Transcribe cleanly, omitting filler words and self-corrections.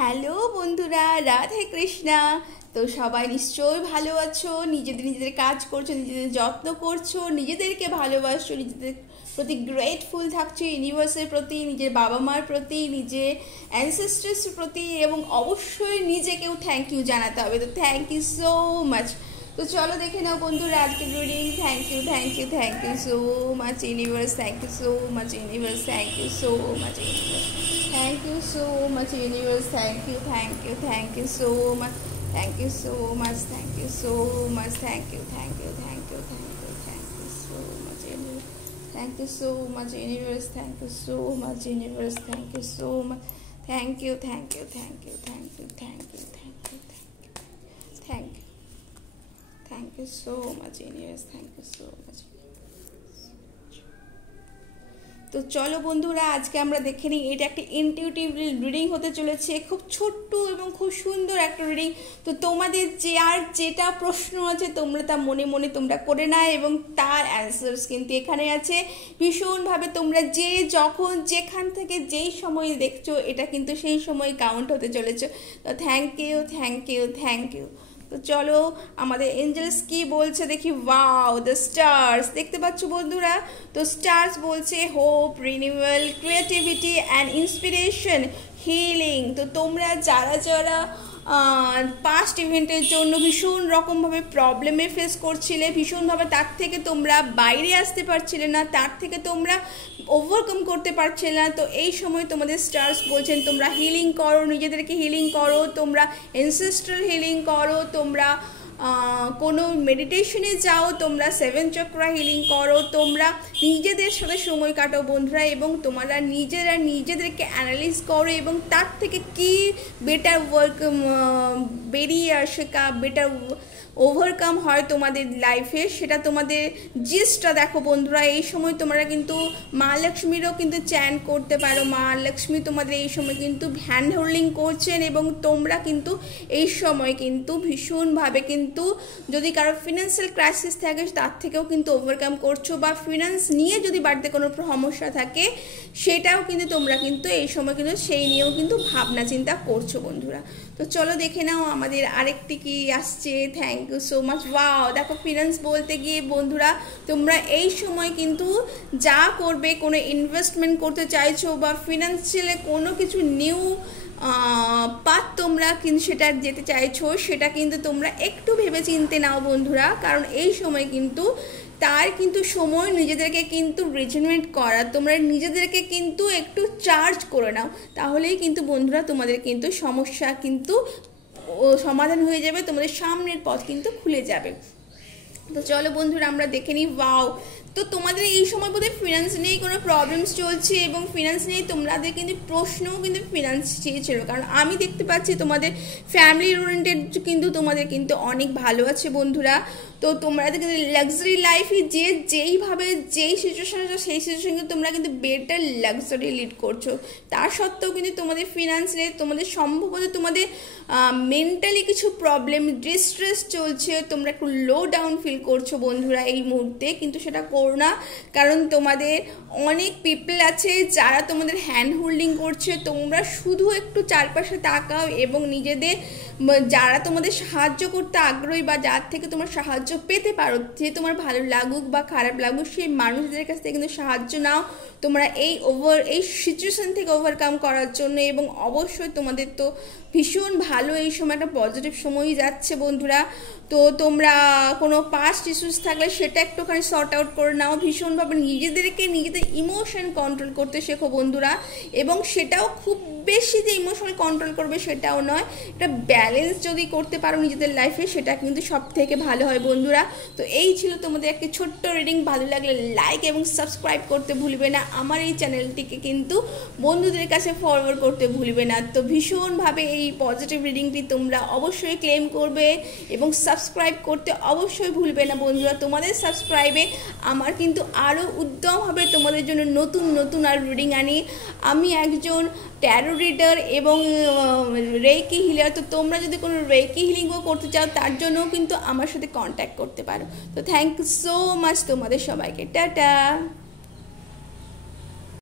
Hello বন্ধুরা, রাধে কৃষ্ণা। তো সবাই নিশ্চয়ই ভালো আছো, নিজেদের কাজ করছো, নিজেদের যত্ন করছো, নিজেদেরকে ভালোবাসছো, নিজেদের প্রতি গ্রেটফুল থাকছো, ইউনিভার্সের প্রতি, নিজের বাবা মার প্রতি, নিজের অ্যানসেস্টার্স প্রতি, এবং অবশ্যই নিজেকেও থ্যাংক ইউ জানাতে হবে। তো থ্যাংক ইউ সো মাচ। তো চলো দেখে নাও বন্ধুরা আজকের reading. Thank you so much universe, thank you so much universe, thank you so much universe, thank you so much universe, thank you so much, thank you so much, thank you so much, thank you so much universe, thank you so much universe, thank you so much universe, thank you so much, thank you so much universe, thank you so much। তো চলো বন্ধুরা আজকে আমরা দেখে নিই। এটা একটা intuitive reading হতে চলেছে, খুব ছোট্ট এবং খুব সুন্দর একটা রিডিং। তো তোমাদের যেটা প্রশ্ন আছে তোমরা তা মনে মনে তোমরা করে নাও, এবং তার অ্যান্সার্স কিন্তু এখানে আছে। ভীষণভাবে তোমরা যখন যেখান থেকে যেই সময় দেখছো এটা কিন্তু সেই সময় কাউন্ট হতে চলেছে। তো থ্যাংক ইউ। তো চলো আমাদের এঞ্জেলস কি বলছে দেখি। ওয়াও, দ্য স্টার্স দেখতে পাচ্ছ বন্ধুরা। তো স্টার্স বলছে hope, renewal, creativity and inspiration, healing. তো তোমরা যারা পাস্ট ইভেন্টের জন্য ভীষণ রকমভাবে প্রবলেমে ফেস করছিলে, ভীষণভাবে তার থেকে তোমরা বাইরে আসতে পারছিলে না, তার থেকে তোমরা ওভারকাম করতে পারছিলে না। তো এই সময় তোমাদের স্টার্স বলছেন তোমরা হিলিং করো, নিজেদেরকে হিলিং করো, তোমরা এনসেস্ট্রাল হিলিং করো, তোমরা কোনো মেডিটেশনে যাও, তোমরা 7 চক্রা হিলিং করো, তোমরা নিজেদের সাথে সময় কাটো বন্ধুরা, এবং তোমরা নিজেদেরকে অ্যানালাইজ করো, এবং তার থেকে কি বেটার ওয়ার্ক বেরিয়ে আসে, বেটার ওভারকাম হয় তোমাদের লাইফে, সেটা তোমাদের জিস্টটা দেখো বন্ধুরা। এই সময় তোমরা কিন্তু মা লক্ষ্মীরও কিন্তু চ্যান্ট করতে পারো। মা লক্ষ্মী তোমাদের এই সময় কিন্তু হ্যান্ড হোল্ডিং করছেন, এবং তোমরা কিন্তু এই সময় কিন্তু ভীষণভাবে কিন্তু যদি কারো ফিনান্সিয়াল ক্রাইসিস থাকে তার থেকেও কিন্তু ওভারকাম করছো, বা ফিনান্স নিয়ে যদি বাড়িতে কোনো সমস্যা থাকে সেটাও কিন্তু তোমরা কিন্তু এই সময় কিন্তু সেই নিয়েও কিন্তু ভাবনা চিন্তা করছো বন্ধুরা। তো চলো দেখে নাও আমাদের আরেকটি কি আসছে। Thank you so much. Wow, দেখো ফিনান্স বলতে গিয়ে বন্ধুরা তোমরা এই সময় কিন্তু যা করবে, কোনো ইনভেস্টমেন্ট করতে চাইছো বা ফিনান্সিয়ালে কোনো কিছু নিউ পাথ তোমরা কিন্তু সেটা যেতে চাইছো, সেটা কিন্তু তোমরা একটু ভেবে চিনতে নাও বন্ধুরা, কারণ এই সময় কিন্তু তার কিন্তু সময় নিজেদেরকে কিন্তু রিজেনারেট করা, তোমরা নিজেদেরকে কিন্তু একটু চার্জ করে নাও, তাহলেই কিন্তু বন্ধুরা তোমাদের কিন্তু সমস্যা কিন্তু সমাধান হয়ে যাবে, তোমাদের সামনের পথ কিন্তু খুলে যাবে। তো চলো বন্ধুরা আমরা দেখে নিই। ওয়াও, তো তোমাদের এই সময় বোধহয় ফিনান্স নিয়ে কোনো প্রবলেমস চলছে, এবং ফিনান্স নিয়ে তোমাদের কিন্তু প্রশ্নও কিন্তু ফিনান্স চেয়েছিল, কারণ আমি দেখতে পাচ্ছি তোমাদের ফ্যামিলি ওরিয়েন্টেড কিন্তু তোমাদের কিন্তু অনেক ভালো আছে বন্ধুরা। তো তোমরা কিন্তু লাক্সারি লাইফে যেইভাবে যেই সিচুয়েশন আছে সেই সিচুয়েশন কিন্তু তোমরা কিন্তু বেটার লাক্সারি লিড করছো, তার সত্ত্বেও কিন্তু তোমাদের ফিনান্স নিয়ে তোমাদের সম্ভবত তোমাদের মেন্টালি কিছু প্রবলেম, ডিস্ট্রেস চলছে, তোমরা একটু লো ডাউন ফিল করছো বন্ধুরা এই মুহূর্তে, কিন্তু সেটা করো না, কারণ তোমাদের অনেক পিপল আছে যারা তোমাদের হ্যান্ড হোল্ডিং করছে। তোমরা শুধু একটু চারপাশে তাকাও, এবং নিজেদের যারা তোমাদের সাহায্য করতে আগ্রহী বা যার থেকে তোমার সাহায্য পেতে পারো, যে তোমার ভালো লাগুক বা খারাপ লাগুক, সেই মানুষদের কাছ থেকে কিন্তু সাহায্য নাও তোমরা এই সিচুয়েশন থেকে ওভারকাম করার জন্য। এবং অবশ্যই তোমাদের তো ভীষণ ভালো এই সময় একটা পজিটিভ সময়ই যাচ্ছে বন্ধুরা। তো তোমরা কোনো পাস্ট ইস্যুস থাকলে সেটা একটুখানি সর্ট আউট করে নাও, ভীষণভাবে নিজেদের ইমোশন কন্ট্রোল করতে শেখো বন্ধুরা, এবং সেটাও খুব বেশি যে ইমোশনাল কন্ট্রোল করবে সেটাও নয়, এটা ব্যালেন্স যদি করতে পারো নিজেদের লাইফে সেটা কিন্তু সব থেকে ভালো হয় বন্ধুরা। তো এই ছিল তোমাদের একটি ছোট্ট রিডিং। ভালো লাগলে লাইক এবং সাবস্ক্রাইব করতে ভুলবে না, আমার এই চ্যানেলটিকে কিন্তু বন্ধুদের কাছে ফরওয়ার্ড করতে ভুলবে না। তো ভীষণভাবে এই পজিটিভ রিডিংটি তোমরা অবশ্যই ক্লেম করবে, এবং সাবস্ক্রাইব করতে অবশ্যই ভুলবে না বন্ধুরা। তোমাদের সাবস্ক্রাইবে আমার কিন্তু আরও উদ্যম হবে তোমাদের জন্য নতুন আর রিডিং আনি। আমি একজন ট্যারো রিডার এবং রেকি হিলার। তো তোমরা যদি কোনো রেকি হিলিংও করতে চাও তার জন্যও কিন্তু আমার সাথে কন্ট্যাক্ট করতে পারো। তো থ্যাংক ইউ সো মাচ তোমাদের সবাইকে। টাটা।